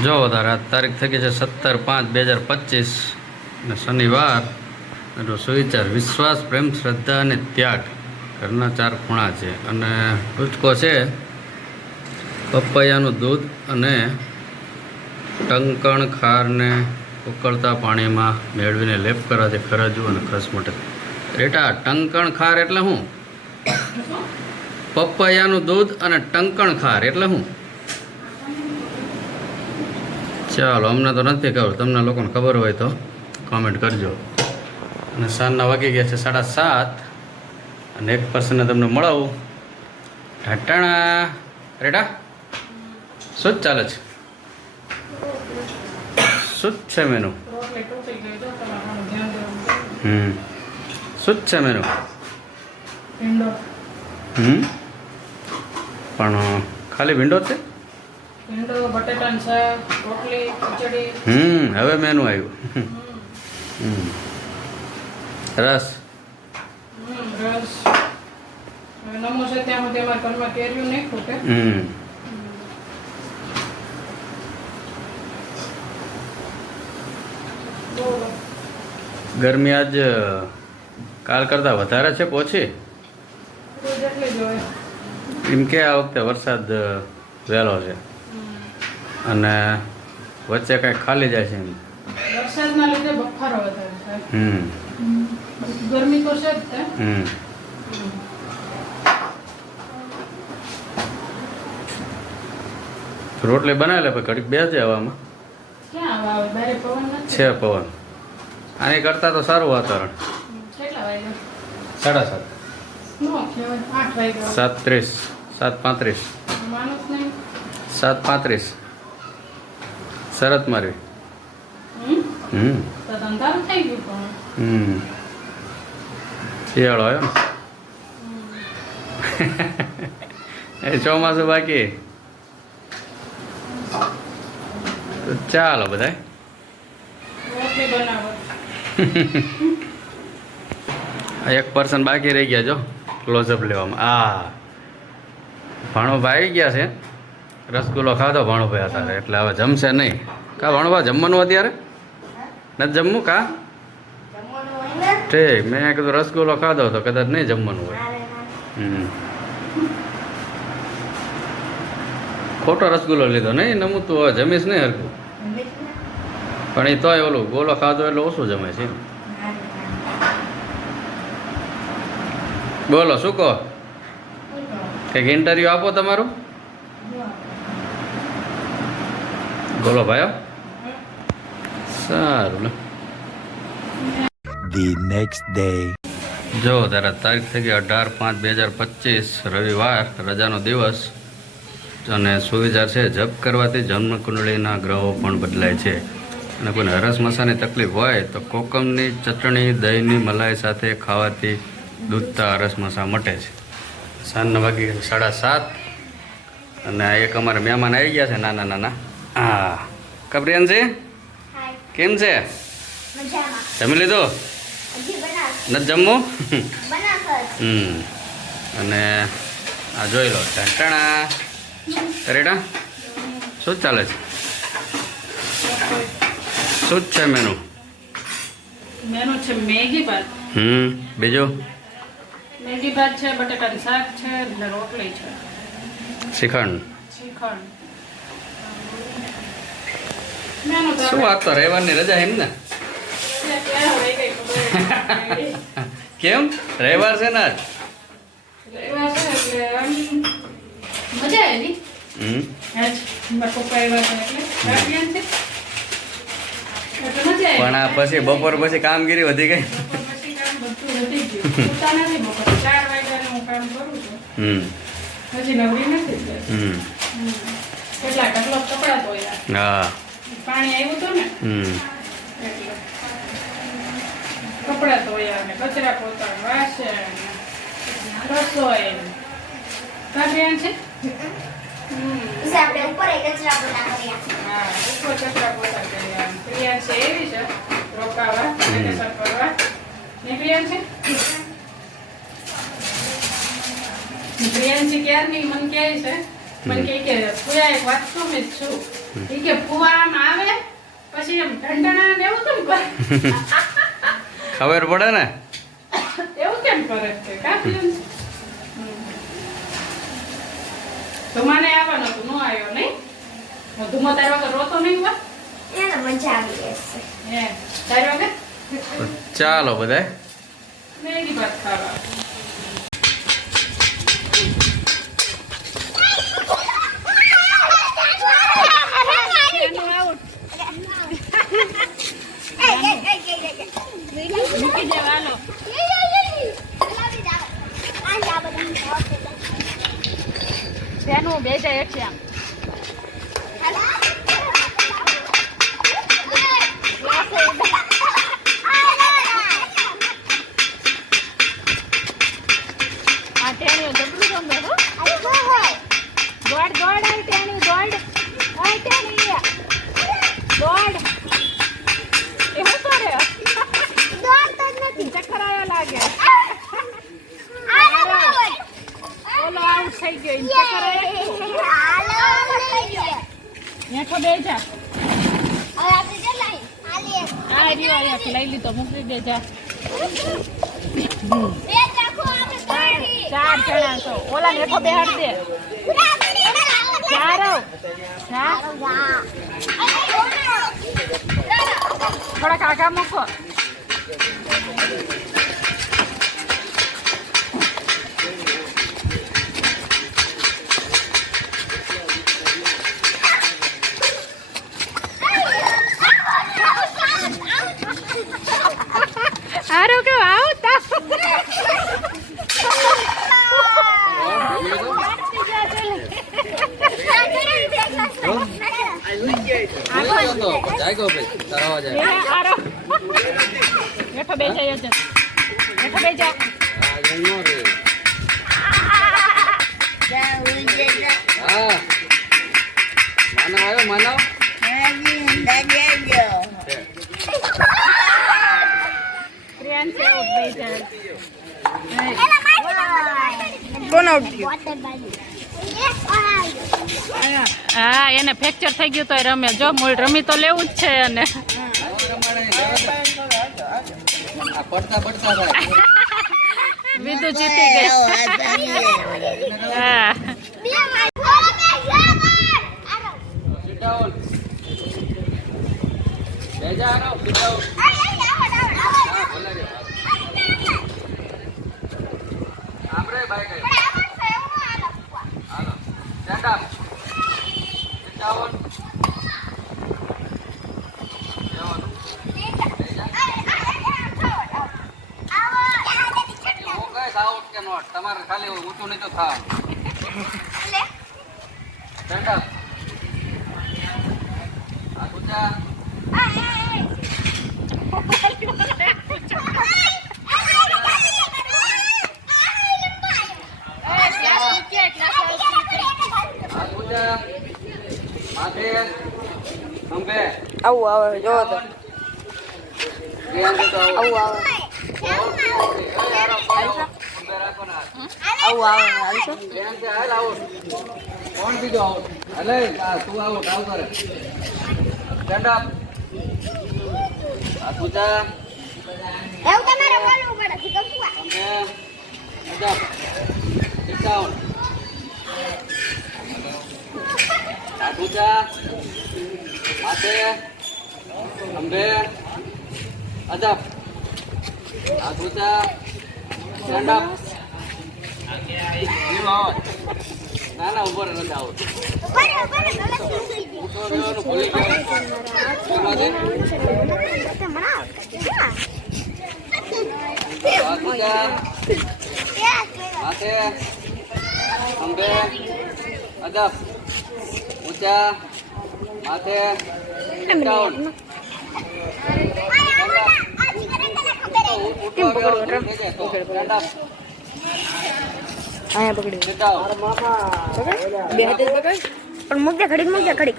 જો તારે તારીખ ગઈ છે સત્તર પાંચ બે હજાર પચીસ અને શનિવાર. એનો સુવિચાર, વિશ્વાસ, પ્રેમ, શ્રદ્ધા અને ત્યાગ. ઘરના ચાર ખૂણા છે અને ટૂચકો છે પપૈયાનું દૂધ અને ટંકણ ખારને ઉકળતા પાણીમાં મેળવીને લેપ કરવાથી ખરજવું અને ખસ મટે રેટા, ટંકણ, ખાર એટલે શું પપૈયાનું દૂધ અને ટંકણ, ખાર એટલે શું ચાલો અમને તો નથી ખબર. તમને લોકોને ખબર હોય તો કોમેન્ટ કરજો. અને સાંજના વાગી ગયા છે સાડા સાત અને એક પર્સનને તમને મળાવું. ઢાટાણા રેડા શું જ ચાલે છે? શું જ છે મેનુ હમ શું જ છે મેનુ હમ પણ ખાલી વિન્ડો છે? ભીંડો બટેટાનું શાક રોટલી ખીચડી. હમ હવે મેનુ આવ્યું. હમ, રસ? નમો છે ત્યાં સુધી અમારા ઘરમાં કેરીઓ નહીં ખૂટે હમ. ગરમી આજ કાલ કરતાં વધારે છે હોય. એમ કે આ વખતે વરસાદ વહેલો છે. અને વચ્ચે કાંઈ ખાલી જાય છે એમ? વરસાદના લીધે બફારો વધારે થાય હમ. ગરમી તો છે જ હમ. રોટલી બનાવી લે પછી ઘડીક બેસે હવામાં? છે પવન. આની કરતાં તો સારું વાતાવરણ. સાડા સાત. સાત ત્રીસ. સાત પાંત્રીસ. સાત પાંત્રીસ. શરત મારવી. હમ. હમ. શિયાળો આવ્યો એ ચોમાસું બાકી. ચાલો આ એક પર્સન બાકી રહી ગયા જો. ક્લોઝઅપ લેવામાં. આ. ભાણુભાઈ ભાઈ ગયા છે. રસગુલ્લો ખાધો ભાણુભાઈ અત્યારે એટલે હવે જમશે નહીં. કા ભાણુભા જમવાનું અત્યારે? નથી જમવું કા? ઠીક. મેં કીધું રસગુલ્લો ખાધો તો કદાચ નહીં જમવાનું હોય. હમ. ખોટો રસગુલ્લો લીધો નહીં નમું તું હવે જમીશ નહીં હરકું પણ એ તોય ઓલું ગોલો ખાધો એટલે ઓછું જમે છે બોલો શું કહો? કંઈક ઇન્ટરવ્યૂ આપો તમારું? બોલો ભાઈ સારું ધી નેક્સ્ટ ડે. જો તારા તારીખ થઈ ગઈ અઢાર પાંચ બે હજાર પચીસ રવિવાર રજાનો દિવસ. અને સુવિધા છે જપ કરવાથી જન્મ કુંડળીના ગ્રહો પણ બદલાય છે. અને કોઈને હરસ મસાની તકલીફ હોય તો કોકમની ચટણી દહીંની મલાઈ સાથે ખાવાથી દૂધતા હરસ મસા મટે છે. સાંજના વાગી સાડા સાત. અને એક અમારે મહેમાન આવી ગયા છે નાના નાના. હા. કબ્રિયન છે કેમ છે? જમી લીધું? નથી જમવું? હમ. અને આ જોઈ લો ટાણા કરેડા શું ચાલે છે? શું છે મેનુ મેનુ છે મેગી ભાત. હમ. બીજું? મેગી ભાત છે બટેટાનું શાક છે રોટલી છે. શ્રીખંડ. શ્રીખંડ. શું વાત તો રવિવારની રજા એમ ને. કેમ? રવિવાર છે ને પણ આ પછી બપોર પછી કામગીરી વધી ગઈ. હું. કપડાં પાણી આવ્યું હતું ને? હમ. એટલે ધોયા ને કચરા પોતા વાસણ રસોઈ કાઢ્યા છે? આપણે ઉપર કચરા પોતા કર્યા. હા ઉપર કચરા પોતા કર્યા. પ્રિયા છે એવી છે રોકાવા વેકેશન કરવા. નીકળ્યા છે? પ્રિયાંશી ક્યારની? મને કહે છે? મને કે કે પૂરા એક વાંચતો મેં છું. ઈ કે ફુવા આમ આવે પછી એમ ઢંઢણા ને એવું કેમ કરે? ખબર પડે ને? એવું કેમ કરે છે કાપી આવવાનો નો આવ્યો નહીં. ધુમો તાર વગર રોતો નહીં હોય એને મજા આવી રહેશે હે તાર વગર? ચાલો બધાય. મેગી ભાત ખાવા. મૂકી દેવા હાલો. તેનું બે જાય એક આમ. રહ્યો લઈ લીધો મૂકી દે જા. ચાર જણા છો. ઓલા નેઠો બેહાડ દે. ચાર. થોડાક આગા મૂકો આરો કે આવતા એ આરો બે માનવ આવ્યો માનવ હા એને ફ્રેક્ચર થઈ ગયું તો રમે જો મૂળ રમી તો લેવું જ છે અને પડતા પડતા ભાઈ વિદુ જીતી ગઈ હા. બેજા. આપણે બાય હાલો સ્ટેન્ડ અપ not. તમારે ખાલી ઊંચું નહીં તો થા અપ આ ખંભે. આવું આવે જો તો. આવું. આવે આવો. આવું. આવે આવો. રાખો ને હાથ. આવું તું ધ્યાનથી હાલ આવો. કોણ કરે સ્ટેન્ડ અપ આ પૂજા એવું તમારે બોલવું પડે ઊંચા. ખંભે. ઊંચા. Sit down. હાથ ઊંચા. માથે. ખંભે. અદબ. ઊંચા. Stand up. ના ના ઊભો નથી આવો. માથે ખંભે અદબ ઊંચા માથે ડાઉન ઉઠો દૂર થઈ જાય તો. Stand up. आया पकड़ बेहतर पकड़ पर मुक जा खड़ी मुक जा खड़ी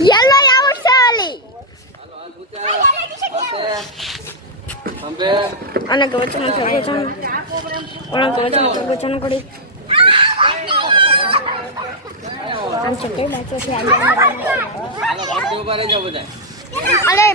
Yellow out, Sally. Hello, I'll put that. అన్న వచ్చాను చదువుతాను వాళ్ళకి వచ్చాను చదువుతాను కూడా అని చెప్పి దయచేసి అదే